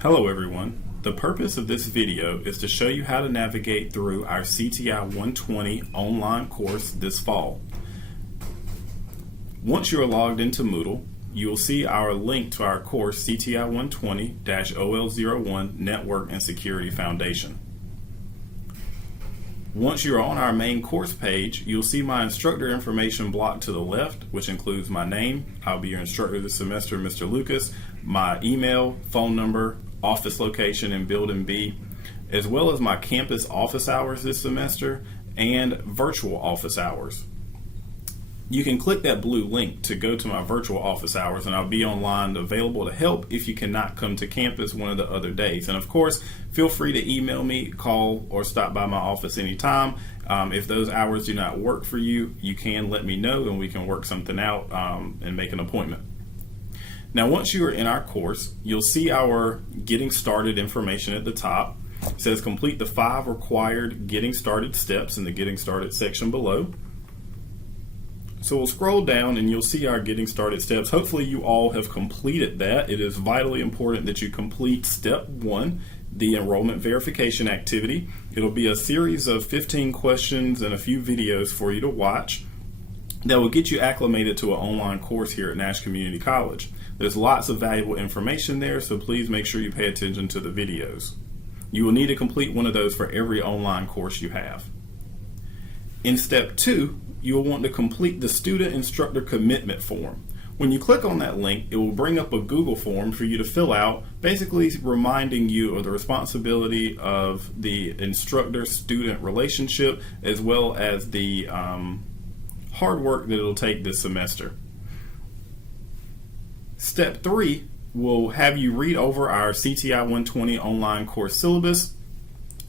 Hello everyone. The purpose of this video is to show you how to navigate through our CTI 120 online course this fall. Once you are logged into Moodle, you will see our link to our course CTI 120-OL01 Network and Security Foundation. Once you're on our main course page, you'll see my instructor information block to the left, which includes my name. I'll be your instructor this semester, Mr. Lucas, my email, phone number, office location in Building B, as well as my campus office hours this semester and virtual office hours. You can click that blue link to go to my virtual office hours, and I'll be online available to help if you cannot come to campus one of the other days. And of course, feel free to email me, call, or stop by my office anytime. If those hours do not work for you, you can let me know and we can work something out and make an appointment. Now, once you are in our course, you'll see our getting started information at the top. It says complete the 5 required getting started steps in the getting started section below. So we'll scroll down and you'll see our getting started steps. Hopefully you all have completed that. It is vitally important that you complete step 1, the enrollment verification activity. It'll be a series of 15 questions and a few videos for you to watch that will get you acclimated to an online course here at Nash Community College. There's lots of valuable information there, so please make sure you pay attention to the videos. You will need to complete one of those for every online course you have. In step 2, you will want to complete the student instructor commitment form. When you click on that link, it will bring up a Google form for you to fill out, basically reminding you of the responsibility of the instructor-student relationship as well as the hard work that it'll take this semester. Step 3 will have you read over our CTI 120 online course syllabus.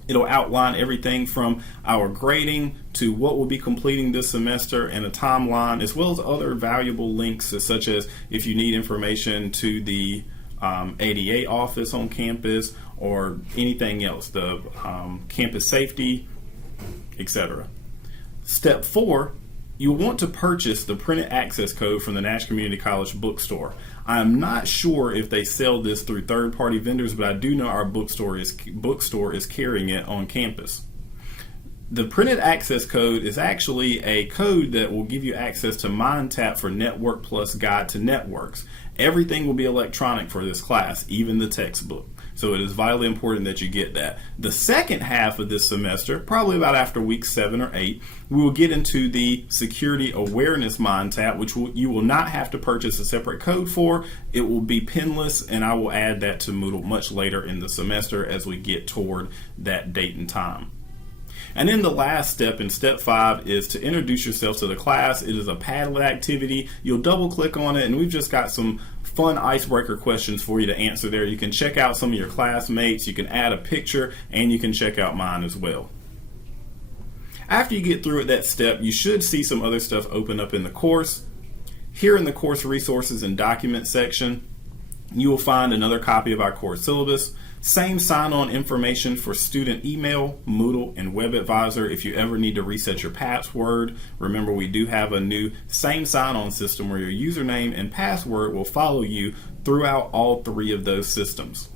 It'll outline everything from our grading to what we'll be completing this semester and a timeline, as well as other valuable links such as if you need information to the ADA office on campus or anything else, the campus safety, etc. Step 4, you'll want to purchase the printed access code from the Nash Community College bookstore. I'm not sure if they sell this through third-party vendors, but I do know our bookstore is carrying it on campus. The printed access code is actually a code that will give you access to MindTap for Network Plus Guide to Networks. Everything will be electronic for this class, even the textbook. So it is vitally important that you get that. The second half of this semester, probably about after week 7 or 8, we will get into the Security Awareness MindTap, which you will not have to purchase a separate code for. It will be pinless, and I will add that to Moodle much later in the semester as we get toward that date and time. And then the last step in step 5 is to introduce yourself to the class. It is a Padlet activity. You'll double click on it, and we've just got some fun icebreaker questions for you to answer there. You can check out some of your classmates, you can add a picture, and you can check out mine as well. After you get through that step, you should see some other stuff open up in the course. Here in the course resources and documents section, you will find another copy of our course syllabus. Same sign-on information for student email, Moodle, and WebAdvisor if you ever need to reset your password. Remember, we do have a new same sign-on system where your username and password will follow you throughout all 3 of those systems.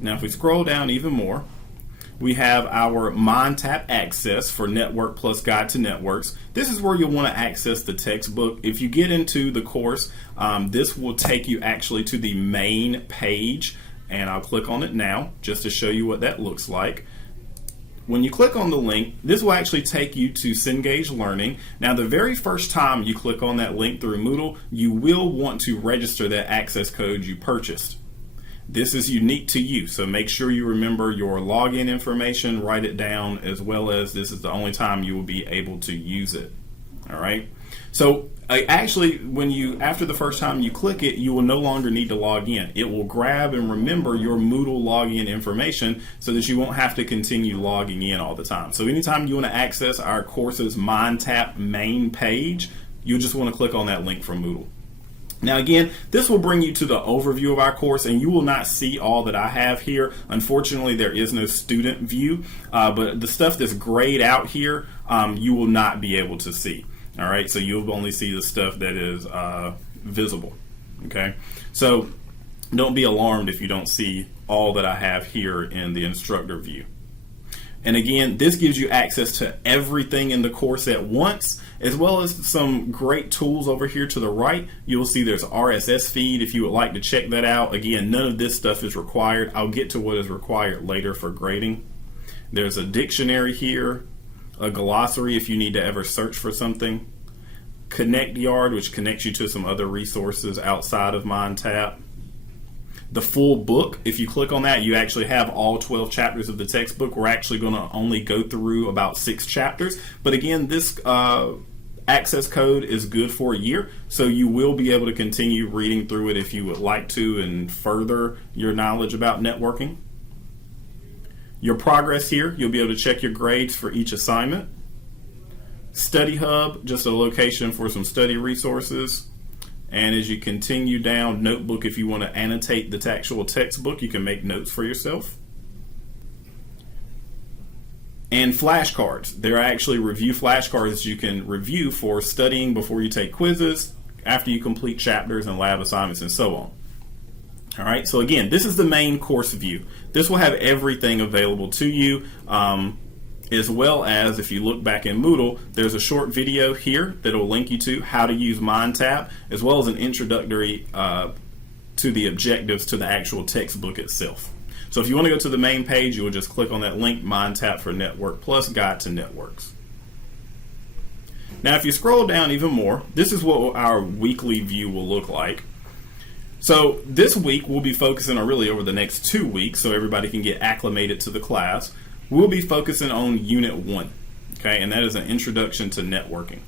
Now, if we scroll down even more, we have our MindTap access for Network Plus Guide to Networks. This is where you'll want to access the textbook. If you get into the course, this will take you actually to the main page, and I'll click on it now just to show you what that looks like. When you click on the link, this will actually take you to Cengage Learning. Now, the very first time you click on that link through Moodle, you will want to register that access code you purchased. This is unique to you, so make sure you remember your login information, write it down, as well as this is the only time you will be able to use it. All right. So actually, after the first time you click it, you will no longer need to log in. It will grab and remember your Moodle login information so that you won't have to continue logging in all the time. So anytime you want to access our course's MindTap main page, you just want to click on that link from Moodle. Now again, this will bring you to the overview of our course, and you will not see all that I have here. Unfortunately, there is no student view, but the stuff that's grayed out here, you will not be able to see. All right, so you'll only see the stuff that is visible. Okay, so don't be alarmed if you don't see all that I have here in the instructor view. And again, this gives you access to everything in the course at once, as well as some great tools over here to the right. You'll see there's RSS feed if you would like to check that out. Again, none of this stuff is required. I'll get to what is required later for grading. There's a dictionary here, a glossary if you need to ever search for something, Connect Yard, which connects you to some other resources outside of MindTap. The full book, if you click on that, you actually have all 12 chapters of the textbook. We're actually going to only go through about 6 chapters. But again, this access code is good for a year, so you will be able to continue reading through it if you would like to and further your knowledge about networking. Your progress here, you'll be able to check your grades for each assignment. Study Hub, just a location for some study resources. And as you continue down, Notebook, if you want to annotate the actual textbook, you can make notes for yourself. And flashcards. There are actually review flashcards you can review for studying before you take quizzes, after you complete chapters and lab assignments, and so on. All right, so again, this is the main course view. This will have everything available to you. As well as, if you look back in Moodle, there's a short video here that will link you to how to use MindTap, as well as an introductory to the objectives to the actual textbook itself. So if you want to go to the main page, you will just click on that link, MindTap for Network Plus Guide to Networks. Now, if you scroll down even more, this is what our weekly view will look like. So this week, we'll be focusing on really over the next 2 weeks so everybody can get acclimated to the class. We'll be focusing on Unit 1, okay, and that is an introduction to networking.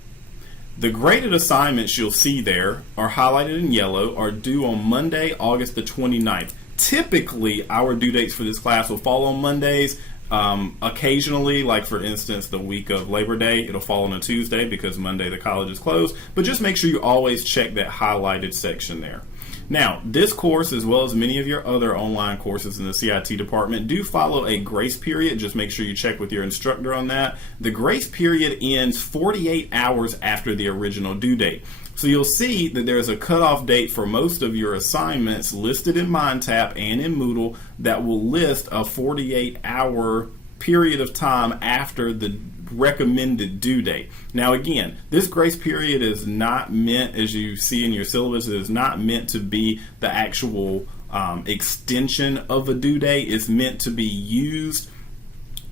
The graded assignments you'll see there are highlighted in yellow, are due on Monday, August the 29th. Typically, our due dates for this class will fall on Mondays. Occasionally, like for instance, the week of Labor Day, it'll fall on a Tuesday because Monday the college is closed. But just make sure you always check that highlighted section there. Now, this course, as well as many of your other online courses in the CIT department, do follow a grace period. Just make sure you check with your instructor on that. The grace period ends 48 hours after the original due date. So you'll see that there's a cutoff date for most of your assignments listed in MindTap and in Moodle that will list a 48-hour period of time after the recommended due date. Now again, this grace period is not meant, as you see in your syllabus, it is not meant to be the actual extension of a due date. It's meant to be used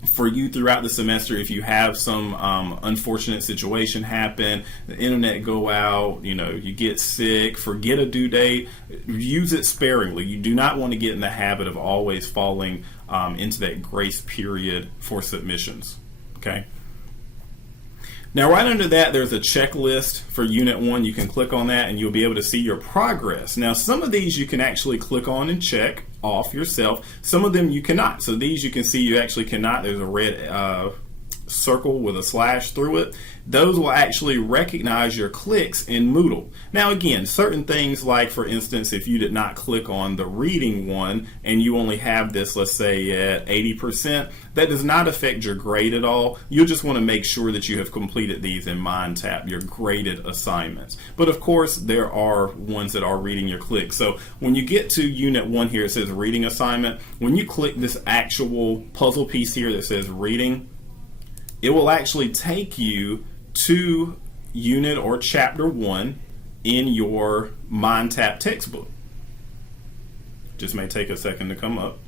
for you throughout the semester if you have some unfortunate situation happen, the internet go out, you get sick, forget a due date, use it sparingly. You do not want to get in the habit of always falling into that grace period for submissions. Okay. Now, right under that, there's a checklist for Unit 1. You can click on that and you'll be able to see your progress. Now, some of these you can actually click on and check off yourself. Some of them you cannot. So these you can see you actually cannot. There's a red circle with a slash through it. Those will actually recognize your clicks in Moodle. Now again, certain things like, for instance, if you did not click on the reading one and you only have this, let's say at 80%, that does not affect your grade at all. You'll just want to make sure that you have completed these in MindTap, your graded assignments. But of course, there are ones that are reading your clicks. So when you get to Unit 1 here, it says reading assignment. When you click this actual puzzle piece here that says reading, it will actually take you to Unit or Chapter 1 in your MindTap textbook. Just may take a second to come up.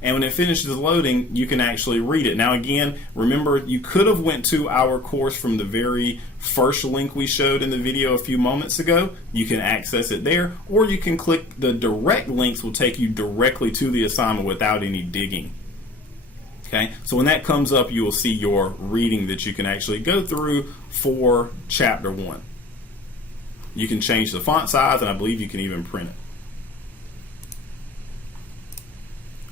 And when it finishes loading, you can actually read it. Now again, remember, you could have went to our course from the very first link we showed in the video a few moments ago. You can access it there, or you can click the direct links will take you directly to the assignment without any digging. Okay, so when that comes up, you will see your reading that you can actually go through for Chapter 1. You can change the font size, and I believe you can even print it.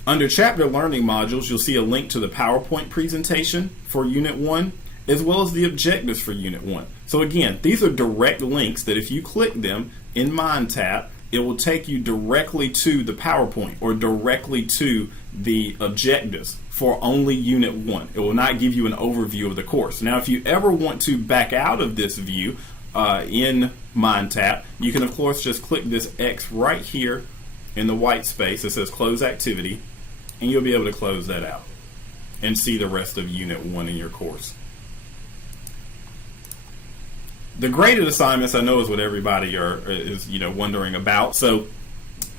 Under Chapter Learning Modules, you'll see a link to the PowerPoint presentation for Unit 1, as well as the objectives for Unit 1. So again, these are direct links that if you click them in MindTap, it will take you directly to the PowerPoint or directly to the objectives for only Unit 1. It will not give you an overview of the course. Now, if you ever want to back out of this view, in MindTap, you can of course just click this X right here in the white space that says close activity, and you'll be able to close that out and see the rest of Unit 1 in your course. The graded assignments, I know, is what everybody is wondering about. So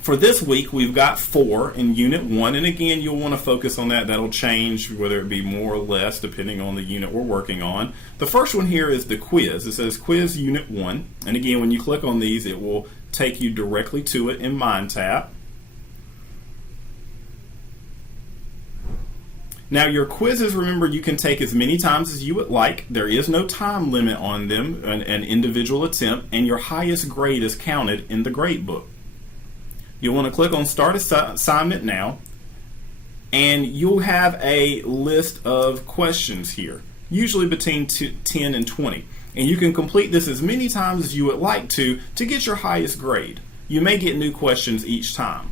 for this week, we've got 4 in Unit 1, and again, you'll want to focus on that. That'll change whether it be more or less depending on the unit we're working on. The first one here is the quiz. It says Quiz Unit 1, and again, when you click on these, it will take you directly to it in MindTap. Now, your quizzes, remember, you can take as many times as you would like. There is no time limit on them, an individual attempt, and your highest grade is counted in the grade book. You'll want to click on Start Assignment Now, and you'll have a list of questions here, usually between 10 and 20. And you can complete this as many times as you would like to get your highest grade. You may get new questions each time.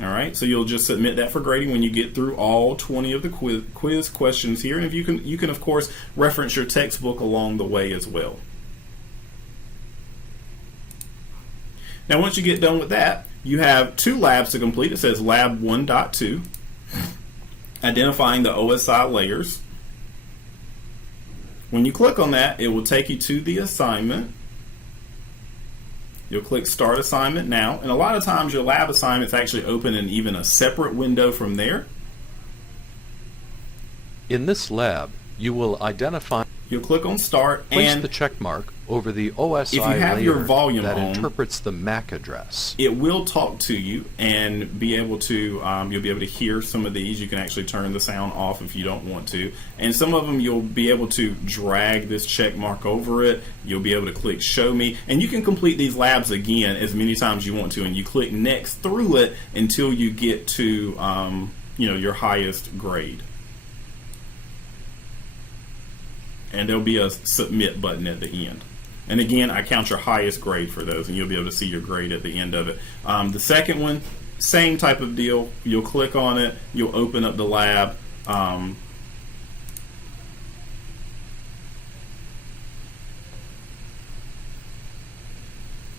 All right, so you'll just submit that for grading when you get through all 20 of the quiz questions here. And if you can of course reference your textbook along the way as well. Now, once you get done with that, you have 2 labs to complete. It says Lab 1.2, identifying the OSI layers. When you click on that, it will take you to the assignment. You'll click Start Assignment Now, and a lot of times your lab assignments actually open in even a separate window from there. In this lab, you will identify. You'll click on Start, place and the check mark over the OSI if you have layer your volume that on, interprets the MAC address. It will talk to you and be able to, you'll be able to hear some of these. You can actually turn the sound off if you don't want to. And some of them you'll be able to drag this check mark over it. You'll be able to click Show Me. And you can complete these labs again as many times you want to. And you click Next through it until you get to, your highest grade. And there'll be a Submit button at the end. And again, I count your highest grade for those, and you'll be able to see your grade at the end of it. The second one, same type of deal. You'll click on it. You'll open up the lab.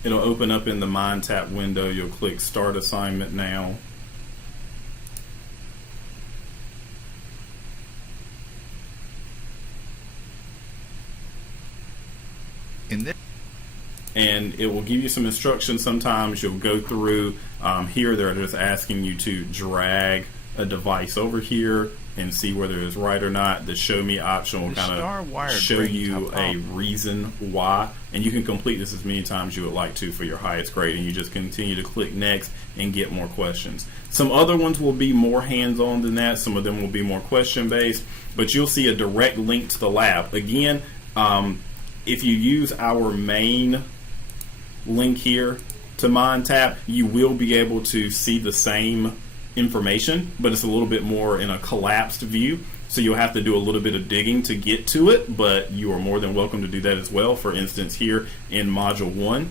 It'll open up in the MindTap window. You'll click Start Assignment Now. And it will give you some instructions. Sometimes you'll go through here. They're just asking you to drag a device over here and see whether it's right or not. The Show Me option will kind of show you a reason why, and you can complete this as many times you would like to for your highest grade, and you just continue to click Next and get more questions. Some other ones will be more hands-on than that. Some of them will be more question-based, but you'll see a direct link to the lab. Again, if you use our main link here to MindTap, you will be able to see the same information, but it's a little bit more in a collapsed view, so you'll have to do a little bit of digging to get to it, but you are more than welcome to do that as well. For instance, here in Module 1,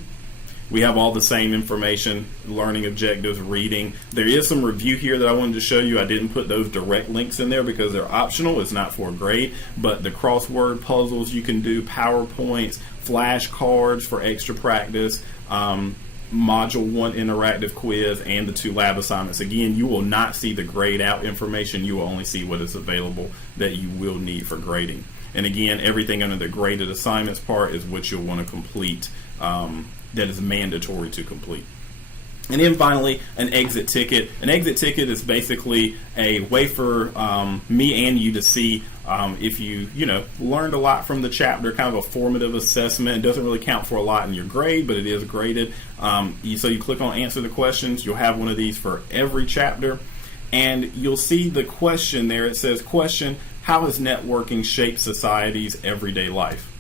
we have all the same information, learning objectives, reading. There is some review here that I wanted to show you. I didn't put those direct links in there because they're optional. It's not for a grade, but the crossword puzzles you can do, PowerPoints, flashcards for extra practice, Module 1 interactive quiz, and the 2 lab assignments. Again, you will not see the grade out information. You will only see what is available that you will need for grading. And again, everything under the graded assignments part is what you'll want to complete, that is mandatory to complete. And then finally, an exit ticket. An exit ticket is basically a way for me and you to see if you learned a lot from the chapter, kind of a formative assessment. It doesn't really count for a lot in your grade, but it is graded. So you click on Answer the Questions. You'll have one of these for every chapter. And you'll see the question there. It says, question, how has networking shaped society's everyday life?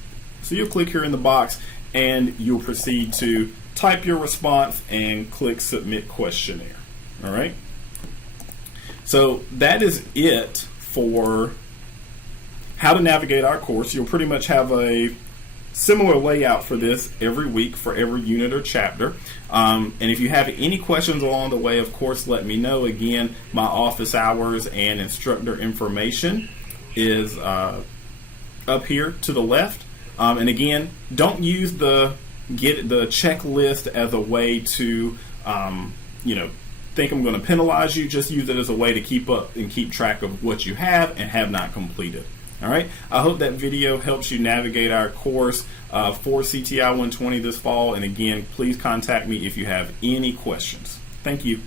So you'll click here in the box, and you'll proceed to type your response and click Submit Questionnaire. All right. So that is it for how to navigate our course. You'll pretty much have a similar layout for this every week for every unit or chapter. And if you have any questions along the way, of course, let me know. Again, my office hours and instructor information is up here to the left. And again, don't use the checklist as a way to think I'm going to penalize you. Just use it as a way to keep up and keep track of what you have and have not completed. All right. I hope that video helps you navigate our course for CTI 120 this fall. And again, please contact me if you have any questions. Thank you.